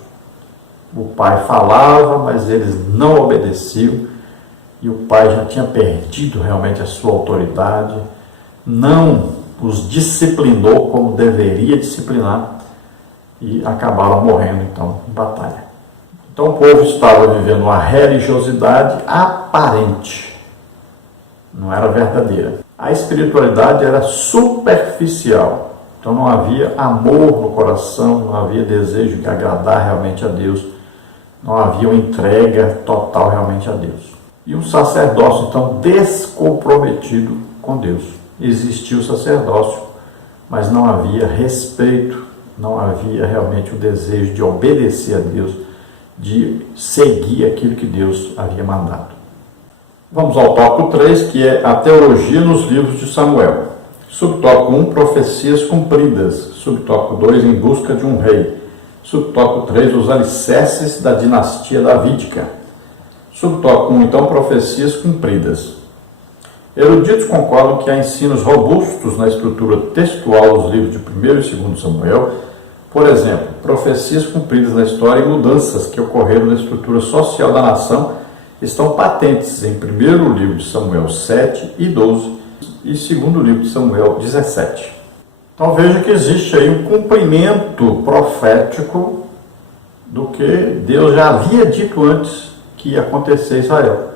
O pai falava, mas eles não obedeciam e o pai já tinha perdido realmente a sua autoridade, não os disciplinou como deveria disciplinar e acabaram morrendo então em batalha. Então o povo estava vivendo uma religiosidade aparente, não era verdadeira. A espiritualidade era superficial, então não havia amor no coração, não havia desejo de agradar realmente a Deus, não havia uma entrega total realmente a Deus. E um sacerdócio então descomprometido com Deus. Existia o sacerdócio, mas não havia respeito, não havia realmente o desejo de obedecer a Deus, de seguir aquilo que Deus havia mandado. Vamos ao tópico 3, que é a teologia nos livros de Samuel. Subtópico 1, profecias cumpridas. Subtópico 2, em busca de um rei. Subtópico 3, os alicerces da dinastia davídica. Subtópico 1, então, profecias cumpridas. Eruditos concordam que há ensinos robustos na estrutura textual dos livros de 1º e 2º Samuel. Por exemplo, profecias cumpridas na história e mudanças que ocorreram na estrutura social da nação estão patentes em 1º livro de Samuel 7 e 12 e 2º livro de Samuel 17. Então veja que existe aí um cumprimento profético do que Deus já havia dito antes que ia acontecer em Israel.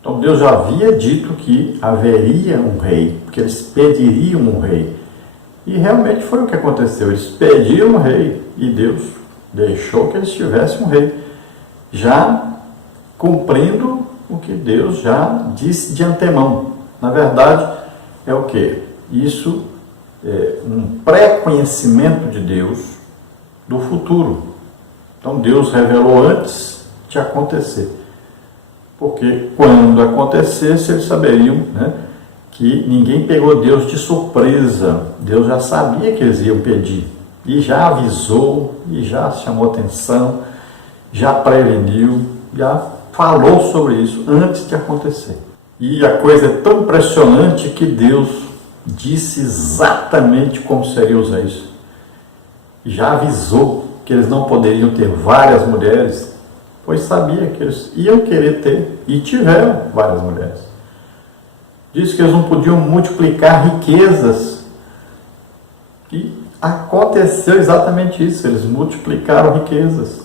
Então Deus já havia dito que haveria um rei, que eles pediriam um rei. E realmente foi o que aconteceu. Eles pediram um rei e Deus deixou que eles tivessem um rei, já cumprindo o que Deus já disse de antemão. Na verdade, é o quê? Isso é um pré-conhecimento de Deus do futuro. Então Deus revelou antes de acontecer. Porque quando acontecesse, eles saberiam, né, que ninguém pegou Deus de surpresa. Deus já sabia que eles iam pedir. E já avisou, e já chamou atenção, já preveniu, já falou sobre isso antes de acontecer. E a coisa é tão impressionante que Deus disse exatamente como seria usar isso. Já avisou que eles não poderiam ter várias mulheres, pois sabia que eles iam querer ter, e tiveram várias mulheres. Diz que eles não podiam multiplicar riquezas, e aconteceu exatamente isso, eles multiplicaram riquezas.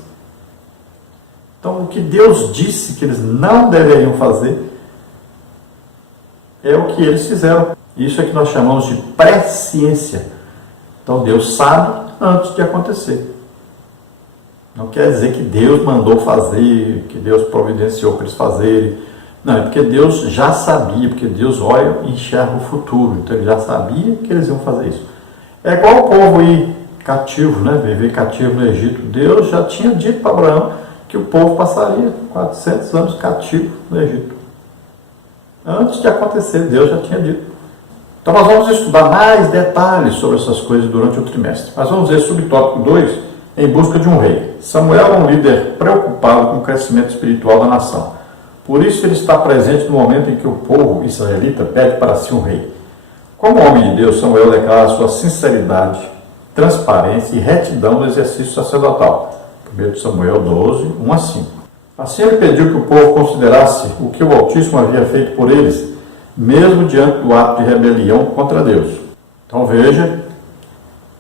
Então, o que Deus disse que eles não deveriam fazer, é o que eles fizeram. Isso é que nós chamamos de presciência. Então, Deus sabe antes de acontecer. Não quer dizer que Deus mandou fazer, que Deus providenciou para eles fazerem. Não, é porque Deus já sabia, porque Deus olha e enxerga o futuro. Então ele já sabia que eles iam fazer isso. É igual o povo ir cativo, né? Viver cativo no Egito. Deus já tinha dito para Abraão que o povo passaria 400 anos cativo no Egito. Antes de acontecer, Deus já tinha dito. Então nós vamos estudar mais detalhes sobre essas coisas durante o trimestre. Mas vamos ver subtópico 2, em busca de um rei. Samuel é um líder preocupado com o crescimento espiritual da nação. Por isso ele está presente no momento em que o povo israelita pede para si um rei. Como homem de Deus, Samuel declara sua sinceridade, transparência e retidão no exercício sacerdotal. 1 Samuel 12, 1 a 5. Assim ele pediu que o povo considerasse o que o Altíssimo havia feito por eles, mesmo diante do ato de rebelião contra Deus. Então veja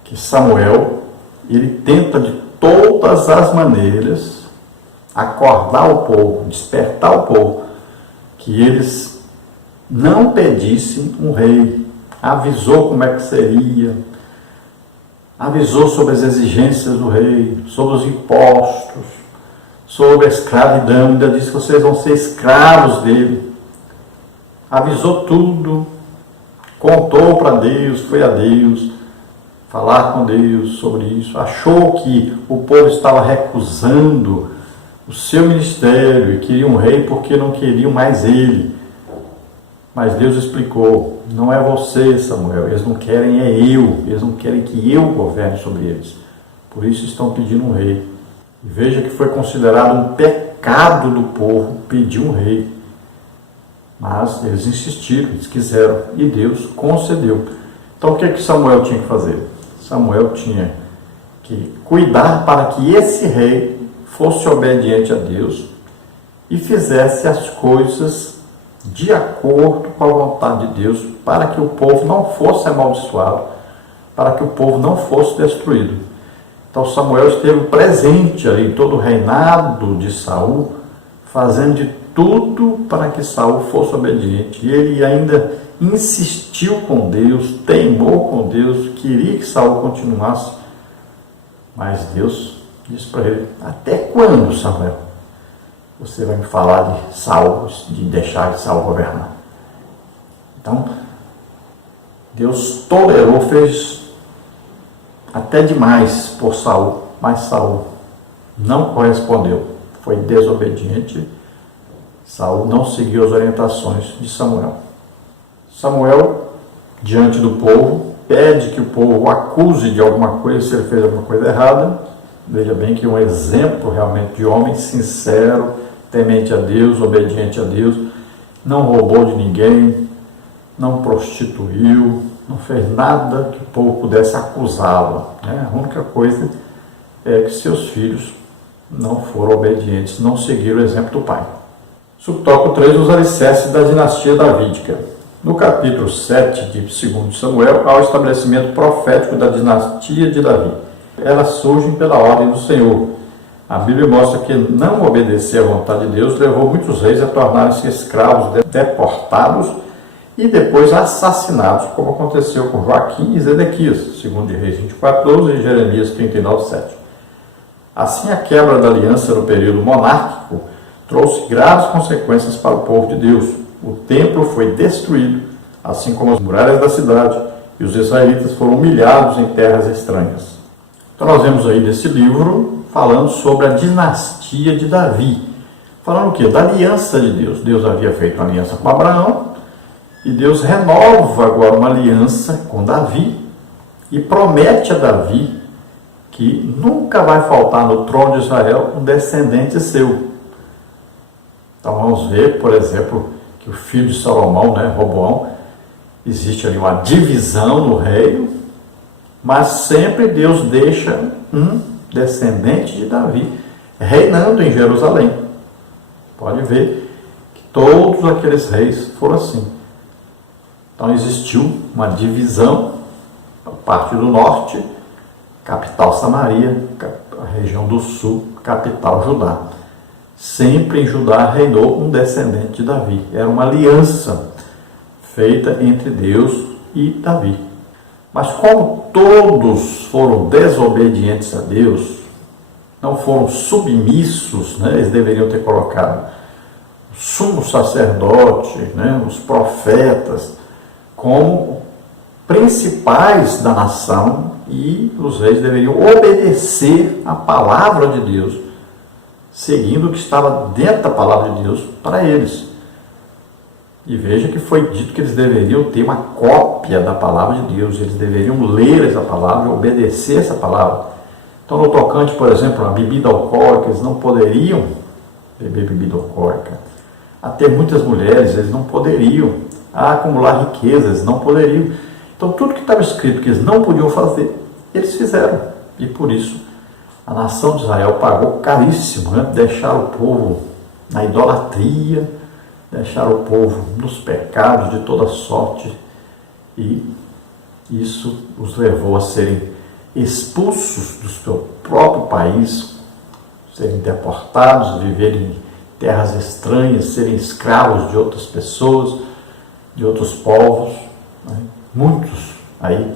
que Samuel, ele tenta de todas as maneiras acordar o povo, despertar o povo, que eles não pedissem um rei. Avisou como é que seria, avisou sobre as exigências do rei, sobre os impostos, sobre a escravidão, ainda disse que vocês vão ser escravos dele. Avisou tudo, contou para Deus, foi a Deus, falar com Deus sobre isso, achou que o povo estava recusando o seu ministério e queria um rei porque não queriam mais ele. Mas Deus explicou, não é você, Samuel, eles não querem eles não querem que eu governe sobre eles. Por isso estão pedindo um rei. E veja que foi considerado um pecado do povo pedir um rei. Mas eles insistiram, eles quiseram, e Deus concedeu. Então o que Samuel tinha que fazer? Samuel tinha que cuidar para que esse rei fosse obediente a Deus e fizesse as coisas de acordo com a vontade de Deus, para que o povo não fosse amaldiçoado, para que o povo não fosse destruído. Então Samuel esteve presente ali em todo o reinado de Saul, fazendo de tudo para que Saul fosse obediente. E ele ainda insistiu com Deus, teimou com Deus, queria que Saul continuasse. Mas Deus disse para ele: até quando, Samuel, você vai me falar de Saul, de deixar de Saul governar? Então, Deus tolerou, fez até demais por Saul, mas Saul não correspondeu, foi desobediente. Saul não seguiu as orientações de Samuel. Samuel, diante do povo, pede que o povo o acuse de alguma coisa, se ele fez alguma coisa errada. Veja bem que um exemplo realmente de homem sincero, temente a Deus, obediente a Deus, não roubou de ninguém, não prostituiu, não fez nada que o povo pudesse acusá-lo. A única coisa é que seus filhos não foram obedientes, não seguiram o exemplo do pai. Subtópico 3, os alicerces da dinastia davídica. No capítulo 7 de 2 Samuel, há o estabelecimento profético da dinastia de Davi. Elas surgem pela ordem do Senhor. A Bíblia mostra que não obedecer à vontade de Deus levou muitos reis a tornarem-se escravos, deportados e depois assassinados, como aconteceu com Joaquim e Zedequias, 2 Reis 24:12 e Jeremias 39:7. Assim, a quebra da aliança no período monárquico trouxe graves consequências para o povo de Deus. O templo foi destruído, assim como as muralhas da cidade, e os israelitas foram humilhados em terras estranhas. Então nós vemos aí nesse livro falando sobre a dinastia de Davi. Falando o quê? Da aliança de Deus. Deus havia feito uma aliança com Abraão, e Deus renova agora uma aliança com Davi, e promete a Davi que nunca vai faltar no trono de Israel um descendente seu. Então vamos ver, por exemplo, que o filho de Salomão, Roboão, existe ali uma divisão no reino, mas sempre Deus deixa um descendente de Davi reinando em Jerusalém. Pode ver que todos aqueles reis foram assim. Então existiu uma divisão, a parte do norte, capital Samaria, a região do sul, capital Judá. Sempre em Judá reinou um descendente de Davi. Era uma aliança feita entre Deus e Davi. Mas como todos foram desobedientes a Deus, não foram submissos, eles deveriam ter colocado o sumo sacerdote, os profetas, como principais da nação, e os reis deveriam obedecer a palavra de Deus, seguindo o que estava dentro da palavra de Deus para eles. E veja que foi dito que eles deveriam ter uma cópia da palavra de Deus, eles deveriam ler essa palavra, obedecer essa palavra. Então, no tocante, por exemplo, a bebida alcoólica, eles não poderiam beber bebida alcoólica. A ter muitas mulheres, eles não poderiam. A acumular riquezas, não poderiam. Então, tudo que estava escrito que eles não podiam fazer, eles fizeram. E por isso, a nação de Israel pagou caríssimo, né? Deixaram o povo na idolatria, deixaram o povo nos pecados de toda sorte. E isso os levou a serem expulsos do seu próprio país, serem deportados, viverem em terras estranhas, serem escravos de outras pessoas, de outros povos. Né? Muitos aí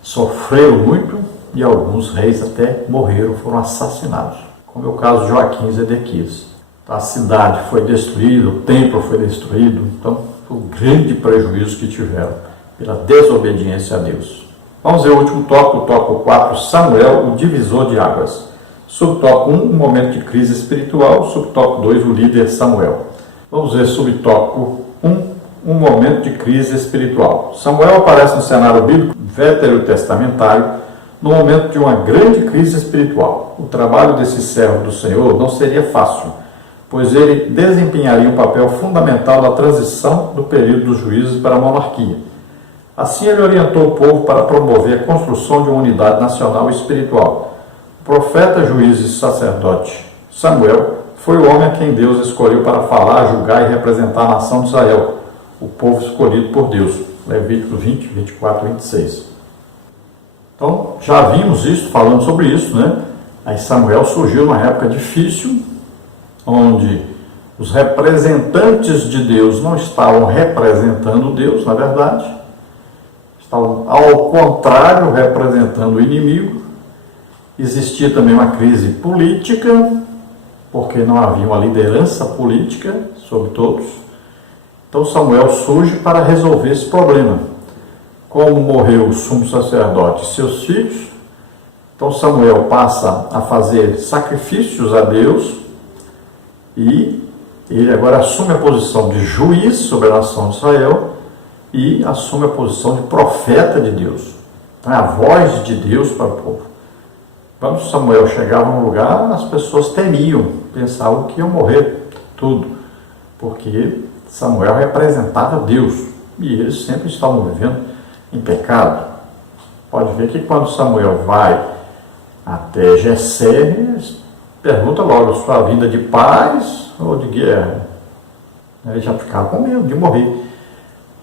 sofreram muito e alguns reis até morreram, foram assassinados, como é o caso de Joaquim e Zedequias. Então, a cidade foi destruída, o templo foi destruído, então foi um grande prejuízo que tiveram pela desobediência a Deus. Vamos ver o último tópico, o tópico 4, Samuel, o divisor de águas. Subtópico 1, um momento de crise espiritual. Subtópico 2, o líder Samuel. Vamos ver subtópico 1, um momento de crise espiritual. Samuel aparece no cenário bíblico veterotestamentário no momento de uma grande crise espiritual. O trabalho desse servo do Senhor não seria fácil, pois ele desempenharia um papel fundamental na transição do período dos juízes para a monarquia. Assim, ele orientou o povo para promover a construção de uma unidade nacional e espiritual. O profeta, juiz e sacerdote Samuel foi o homem a quem Deus escolheu para falar, julgar e representar a nação de Israel, o povo escolhido por Deus. Levíticos 20, 24 e 26. Então, já vimos isso, falando sobre isso, né? Aí Samuel surgiu numa época difícil, onde os representantes de Deus não estavam representando Deus, na verdade, estavam, ao contrário, representando o inimigo. Existia também uma crise política, porque não havia uma liderança política sobre todos. Então Samuel surge para resolver esse problema. Como morreu o sumo sacerdote e seus filhos, então Samuel passa a fazer sacrifícios a Deus e ele agora assume a posição de juiz sobre a nação de Israel e assume a posição de profeta de Deus. Então, é a voz de Deus para o povo. Quando Samuel chegava num lugar, as pessoas temiam, pensavam que iam morrer tudo, porque Samuel representava Deus e eles sempre estavam vivendo em pecado. Pode ver que quando Samuel vai até Jessé, pergunta logo, sua vida de paz ou de guerra? Ele já ficava com medo de morrer,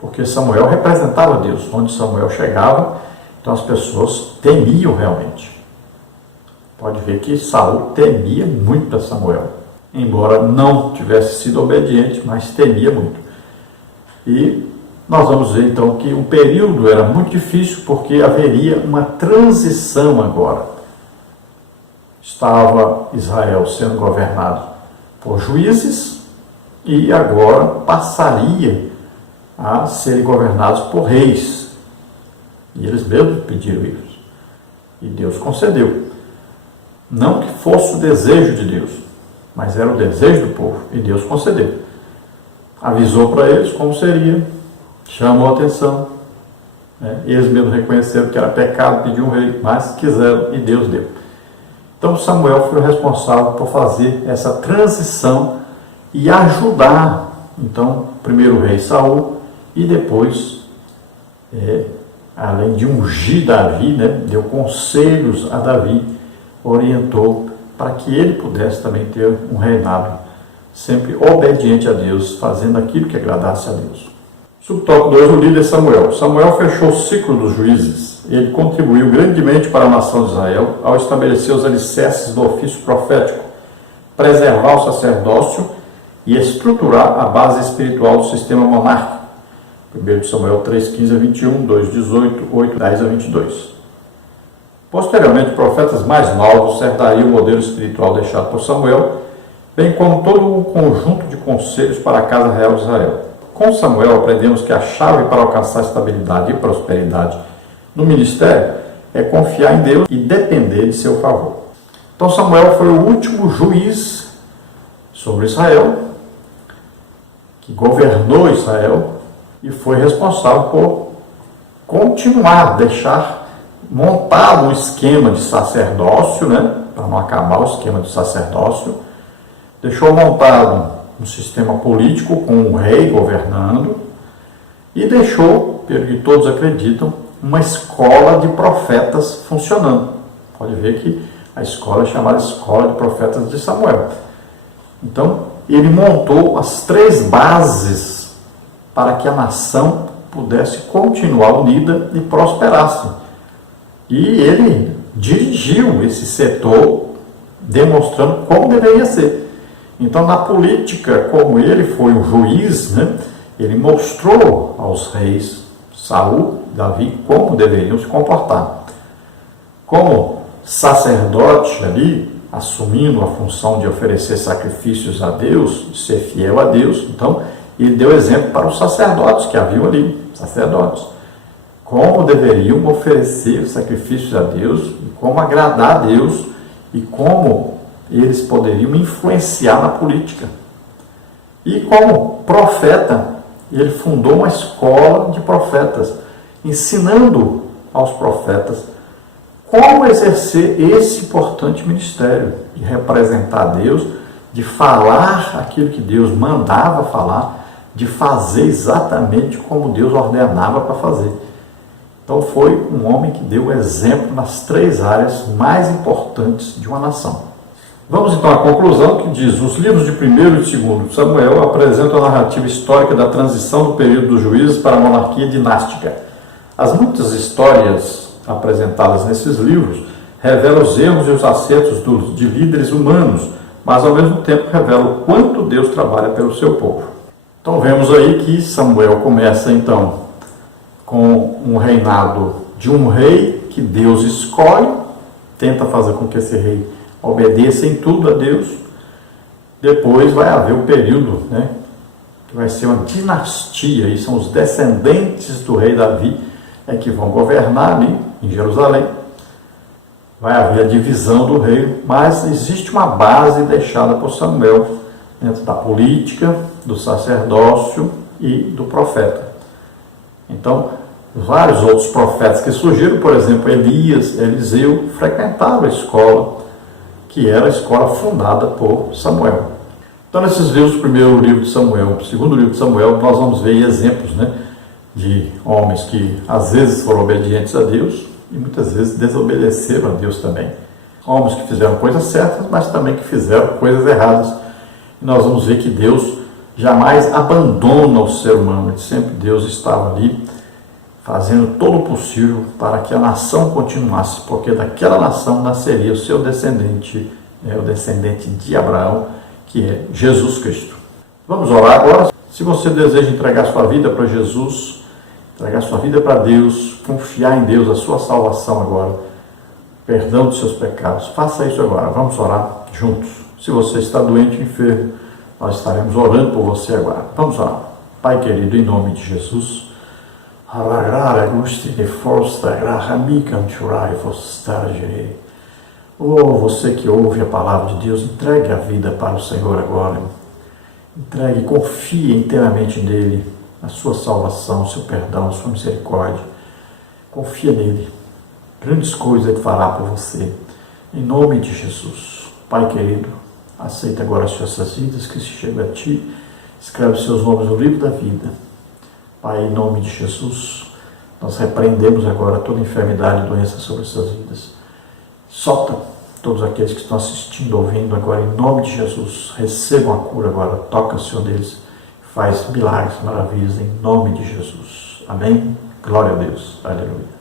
porque Samuel representava Deus. Onde Samuel chegava, então as pessoas temiam realmente. Pode ver que Saul temia muito a Samuel, embora não tivesse sido obediente, mas temia muito. E nós vamos ver então que o período era muito difícil, porque haveria uma transição agora. Estava Israel sendo governado por juízes e agora passaria a serem governados por reis. E eles mesmos pediram isso. E Deus concedeu. Não que fosse o desejo de Deus, mas era o desejo do povo. E Deus concedeu. Avisou para eles como seria, chamou a atenção. Eles mesmos reconheceram que era pecado pedir um rei, mas quiseram e Deus deu. Então Samuel foi o responsável por fazer essa transição e ajudar, então, primeiro o rei Saul e depois, além de ungir Davi, deu conselhos a Davi, orientou para que ele pudesse também ter um reinado sempre obediente a Deus, fazendo aquilo que agradasse a Deus. Subtópico 2, o líder Samuel. Samuel fechou o ciclo dos juízes. Ele contribuiu grandemente para a nação de Israel ao estabelecer os alicerces do ofício profético, preservar o sacerdócio e estruturar a base espiritual do sistema monárquico. 1 Samuel 3, 15 a 21, 2, 18, 8, 10 a 22. Posteriormente, profetas mais novos herdariam o modelo espiritual deixado por Samuel, bem como todo um conjunto de conselhos para a casa real de Israel. Com Samuel, aprendemos que a chave para alcançar estabilidade e prosperidade no ministério é confiar em Deus e depender de seu favor. Então Samuel foi o último juiz sobre Israel, que governou Israel e foi responsável por continuar, deixar montado um esquema de sacerdócio, né, para não acabar o esquema de sacerdócio, deixou montado um sistema político com um rei governando e deixou, pelo que todos acreditam, uma escola de profetas funcionando. Pode ver que a escola é chamada Escola de Profetas de Samuel. Então, ele montou as 3 bases para que a nação pudesse continuar unida e prosperasse. E ele dirigiu esse setor, demonstrando como deveria ser. Então, na política, como ele foi um juiz, né, ele mostrou aos reis Saul, Davi, como deveriam se comportar. Como sacerdote ali, assumindo a função de oferecer sacrifícios a Deus, de ser fiel a Deus, então ele deu exemplo para os sacerdotes que haviam ali, sacerdotes, como deveriam oferecer sacrifícios a Deus, e como agradar a Deus, e como eles poderiam influenciar na política. E como profeta, ele fundou uma escola de profetas, ensinando aos profetas como exercer esse importante ministério de representar Deus, de falar aquilo que Deus mandava falar, de fazer exatamente como Deus ordenava para fazer. Então foi um homem que deu exemplo nas 3 áreas mais importantes de uma nação. Vamos então à conclusão que diz: os livros de 1º e 2º Samuel apresentam a narrativa histórica da transição do período dos juízes para a monarquia dinástica. As muitas histórias apresentadas nesses livros revelam os erros e os acertos de líderes humanos, mas ao mesmo tempo revelam o quanto Deus trabalha pelo seu povo. Então vemos aí que Samuel começa então com um reinado de um rei que Deus escolhe, tenta fazer com que esse rei obedeça em tudo a Deus. Depois vai haver o período, né, que vai ser uma dinastia, e são os descendentes do rei Davi que vão governar ali em Jerusalém. Vai haver a divisão do reino, mas existe uma base deixada por Samuel dentro da política, do sacerdócio e do profeta. Então, vários outros profetas que surgiram, por exemplo, Elias, Eliseu, frequentavam a escola, que era a escola fundada por Samuel. Então, nesses livros, o 1º livro de Samuel, o 2º livro de Samuel, nós vamos ver exemplos, né, de homens que às vezes foram obedientes a Deus e muitas vezes desobedeceram a Deus também. Homens que fizeram coisas certas, mas também que fizeram coisas erradas. E nós vamos ver que Deus jamais abandona o ser humano, e sempre Deus estava ali fazendo todo o possível para que a nação continuasse, porque daquela nação nasceria o seu descendente, o descendente de Abraão, que é Jesus Cristo. Vamos orar agora. Se você deseja entregar sua vida para Jesus, entregar sua vida para Deus, confiar em Deus, a sua salvação agora, perdão dos seus pecados, faça isso agora. Vamos orar juntos. Se você está doente ou enfermo, nós estaremos orando por você agora. Vamos orar. Pai querido, em nome de Jesus, você que ouve a palavra de Deus, entregue a vida para o Senhor agora. Entregue, confie inteiramente nele, a sua salvação, o seu perdão, a sua misericórdia. Confia nele. Grandes coisas ele fará por você. Em nome de Jesus. Pai querido, aceita agora as suas vidas que se chegam a ti. Escreve os seus nomes no livro da vida. Pai, em nome de Jesus, nós repreendemos agora toda enfermidade e doença sobre as suas vidas. Solta todos aqueles que estão assistindo, ouvindo agora, em nome de Jesus. Recebam a cura agora. Toca, Senhor, deles. Faz milagres, maravilhas, em nome de Jesus. Amém? Glória a Deus. Aleluia.